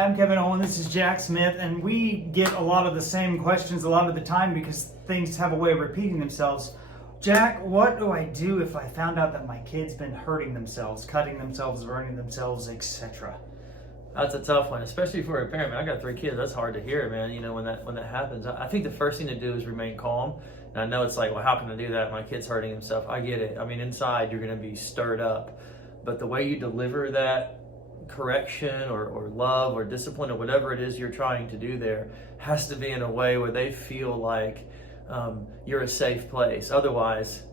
I'm Kevon Owen, this is Jack Smith, and we get a lot of the same questions a lot of the time because things have a way of repeating themselves. Jack, what do I do if I found out that my kid's been hurting themselves, cutting themselves, burning themselves, etc.? That's a tough one, especially for a parent. Man, I got 3 kids. That's hard to hear, man. You know, when that happens. I think the first thing to do is remain calm. And I know it's like, well, how can I do that? My kid's hurting himself. I get it. I mean, inside you're going to be stirred up, but the way you deliver that correction or love or discipline or whatever it is you're trying to do there has to be in a way where they feel like you're a safe place. Otherwise,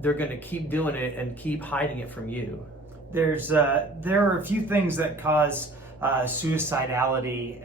they're going to keep doing it and keep hiding it from you. There are a few things that cause suicidality.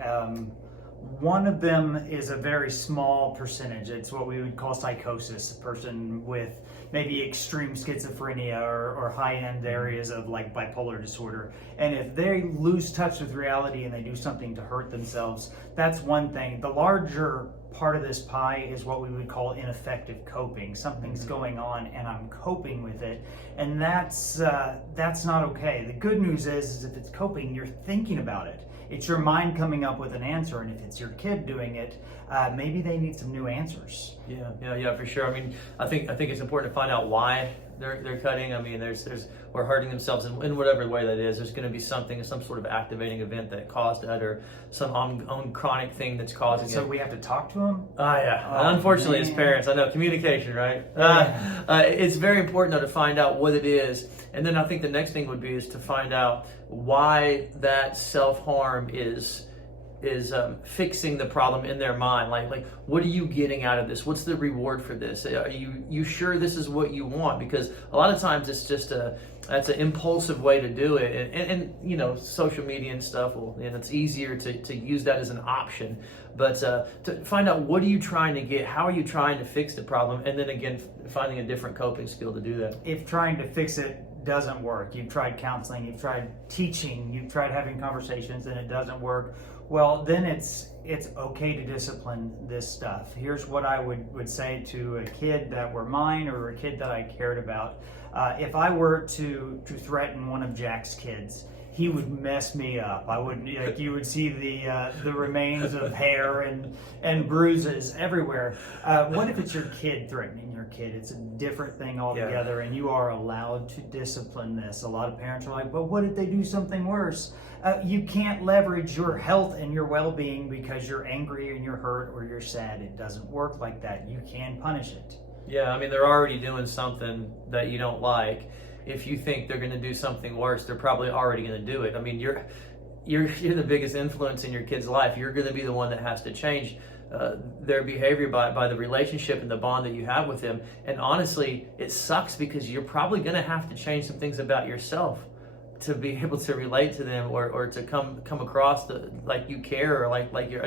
One of them is a very small percentage. It's what we would call psychosis, a person with maybe extreme schizophrenia or high-end areas of like bipolar disorder. And if they lose touch with reality and they do something to hurt themselves, that's one thing. The larger part of this pie is what we would call ineffective coping. Something's going on and I'm coping with it, and that's not okay. The good news is if it's coping, you're thinking about it. It's your mind coming up with an answer, and if it's your kid doing it, maybe they need some new answers. Yeah, for sure. I mean, I think it's important to find out why they're cutting. I mean, or hurting themselves in whatever way that is. There's going to be some sort of activating event that caused that, or some own chronic thing that's causing it. So we have to talk to them? Unfortunately, man. as parents, I know, communication, right? It's very important, though, to find out what it is. And then I think the next thing would be is to find out why that self-harm is fixing the problem in their mind. Like what are you getting out of this? What's the reward for this? Are you sure this is what you want? Because a lot of times it's just that's an impulsive way to do it, and you know, social media and stuff and it's easier to use that as an option. But to find out, what are you trying to get? How are you trying to fix the problem? And then again, finding a different coping skill to do that. If trying to fix it doesn't work, you've tried counseling, you've tried teaching, you've tried having conversations, and it doesn't work, well, then it's okay to discipline this stuff. Here's what I would say to a kid that were mine or a kid that I cared about. If I were to threaten one of Jack's kids, he would mess me up. I would, like, you would see the remains of hair and bruises everywhere. What if it's your kid threatening your kid? It's a different thing altogether, and you are allowed to discipline this. A lot of parents are like, but what if they do something worse? You can't leverage your health and your well-being because you're angry and you're hurt or you're sad. It doesn't work like that. You can punish it. Yeah, I mean, they're already doing something that you don't like. If you think they're going to do something worse, they're probably already going to do it. I mean, you're the biggest influence in your kid's life. You're going to be the one that has to change their behavior by the relationship and the bond that you have with them. And honestly, it sucks because you're probably going to have to change some things about yourself to be able to relate to them or to come across like you care, or like you're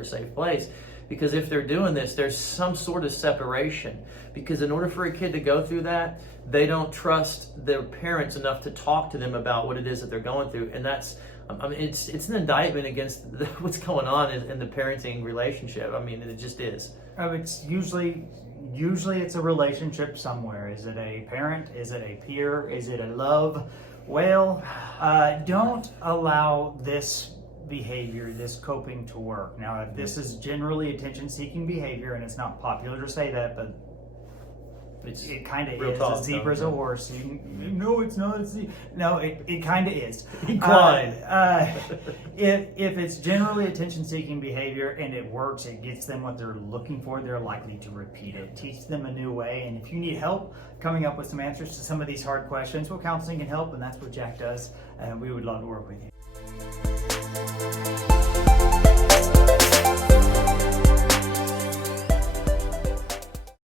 a safe place. Because if they're doing this, there's some sort of separation. Because in order for a kid to go through that, they don't trust their parents enough to talk to them about what it is that they're going through. And that's, I mean, it's an indictment against what's going on in the parenting relationship. I mean, it just is. It's usually it's a relationship somewhere. Is it a parent? Is it a peer? Is it a love? Well, don't allow this behavior, this coping to work. Now, if this is generally attention-seeking behavior, and it's not popular to say that, but it kind of is. A zebra's a horse. No, it's not. No, it kind of is. If it's generally attention-seeking behavior and it works, it gets them what they're looking for, they're likely to repeat it. Teach them a new way, and if you need help coming up with some answers to some of these hard questions, well, counseling can help, and that's what Jack does, and we would love to work with you.